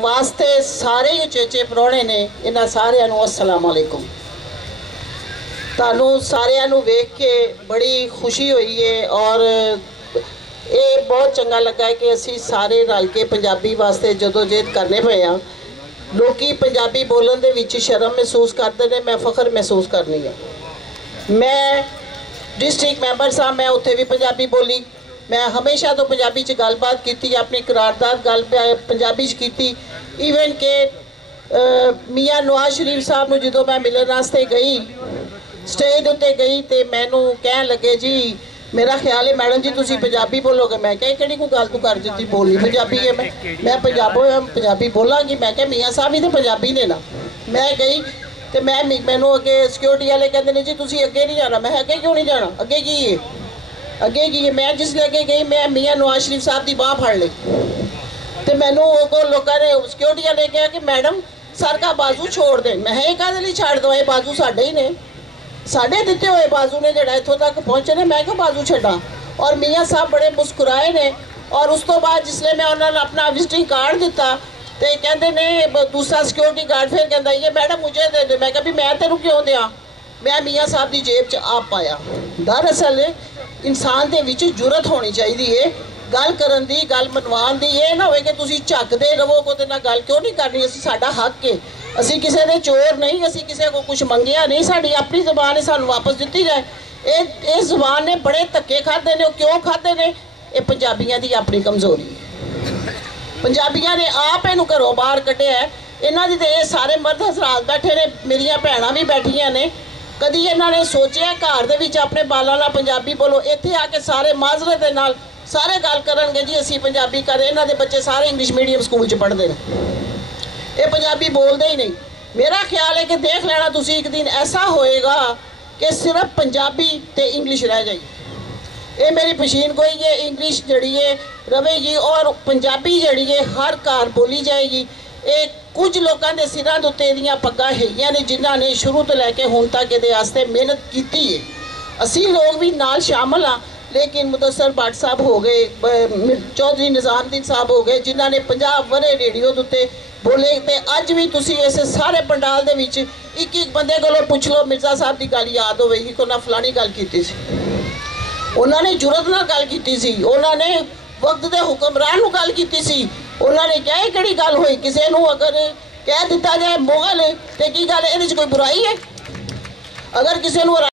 वास्ते सारे ही उचेचे परौणे ने इन्हां सारिਆਂ ਨੂੰ अस्सलाम वालेकुम। ਤੁਹਾਨੂੰ ਸਾਰਿਆਂ ਨੂੰ ਵੇਖ के बड़ी खुशी हुई है और ये बहुत चंगा लगा है कि असी सारे रल के पंजाबी वास्ते जदोजहद करने पे हाँ। लोग पंजाबी बोलन दे विच शर्म महसूस करते हैं, मैं फखर महसूस करनी है। मैं डिस्ट्रिक्ट मैंबर साहब, मैं उत्थे भी पंजाबी बोली। मैं हमेशा तो पंजाबी च गलबात की, अपनी करारदाद गल पंजाबी च की। ईवन के मियाँ नवाज शरीफ साहब नूं जदों मैं मिलण वास्ते गई, स्टेज उत्ते गई तो मैनू कह लगे जी मेरा ख्याल है मैडम जी तुसी पंजाबी बोलोगे। मैं क्या किहड़ी कोई गल तू कर दी, बोलनी पंजाबी है। मैं पंजाबी बोलांगी। मैं क्या मियाँ साहब ही तो पंजाबी ने ना। मैं गई तो मैनू अगे सिक्योरिटी वाले कहते हैं जी तुसी अगे नहीं जाना। मैं अगे क्यों नहीं जाना, अगे की है, अगे की है। मैं जिसले अगे गई मैं मियाँ नवाज शरीफ साहब की बाँह फड़ ली तो मैनू लोगों ने सिक्योरिटी वाले कहा कि मैडम सर का बाजू छोड़ दें। मैं ये कहते लिए छड़ दो, ये बाजू साढ़े ही ने, साढ़े दिते हुए बाजू ने जड़ा इतों तक पहुँचे ने, मैं क्यों बाजू छड्डा। और मियाँ साहब बड़े मुस्कुराए ने। और उस तो बाद जिसले मैं उन्होंने अपना विजिटिंग कार्ड दिता तो कहते ने दूसरा सिक्योरिटी गार्ड फिर कहता ये मैडम मुझे दे दे। मैं कहा भी मैं तेरू क्यों दें, मैं मियाँ साहब की जेब च आप पाया। दरअसल इंसान के विच जुरत होनी चाहिए है गल करन दी, गल मनवान दी। ये ना हो कि तुसीं झकदे रहो को ना गल क्यों नहीं करनी। असीं साडा हक है, असीं किसी दे चोर नहीं, असीं किसी को कुछ मंगिया नहीं। साडी अपनी जबान है, सानूं वापस दित्ती जाए। इस जबान ने बड़े धक्के खाधे ने। क्यों खाधे ने? ये पंजाबियों की अपनी कमजोरी है। पंजाबियों ने आप इहनूं घरों बाहर कढ़िया है। इन्हां दी ते ये सारे मर्द हजरात बैठे ने, मेरियां भैणां भी बैठियां ने। कदी इन्हां ने सोचिया घर दे विच अपने बालां नाल पंजाबी बोलो, इत्थे आके सारे माजरत दे नाल सारे गल करनगे जी असीं पंजाबी कर। इन्हां दे बच्चे सारे इंग्लिश मीडियम स्कूल च पढ़दे ने, ये पंजाबी बोलते ही नहीं। मेरा ख्याल है कि देख लेना तुसीं एक दिन ऐसा होएगा कि सिर्फ पंजाबी ते इंग्लिश रह जाएगी। ये मेरी पशीन कोई ये इंग्लिश जड़ी है रवेगी और पंजाबी जड़ी है हर घर बोली जाएगी। ये कुछ लोगों के सिरों के उत्ते इहदियां पग्गां हैगियां ने जिन्हां ने शुरू तो लैके हुण तक इहदे वास्ते मेहनत की है। असीं लोग भी नाल शामिल हाँ। लेकिन मुदस्सर भट्ट साहब हो गए, चौधरी निज़ामुद्दीन साहब हो गए जिन्हों ने 50 वरे रेडियो के उत्ते बोले। तो अज भी तुसी इस सारे पंडाल दे विच एक एक बंदे कोलों पुछ लो मिर्ज़ा साहब की गल याद होगी कि उन्हें फलानी गल की सी, उन्होंने जुरत नाल गल की सी, उन्होंने वक्त के हुक्मरान नूं गल की सी। उन्होंने क्या किहड़ी गल होई, किसी नूं अगर कह दिता जाए मुगल तो की गल इहदे च कोई बुराई है? अगर किसी नूं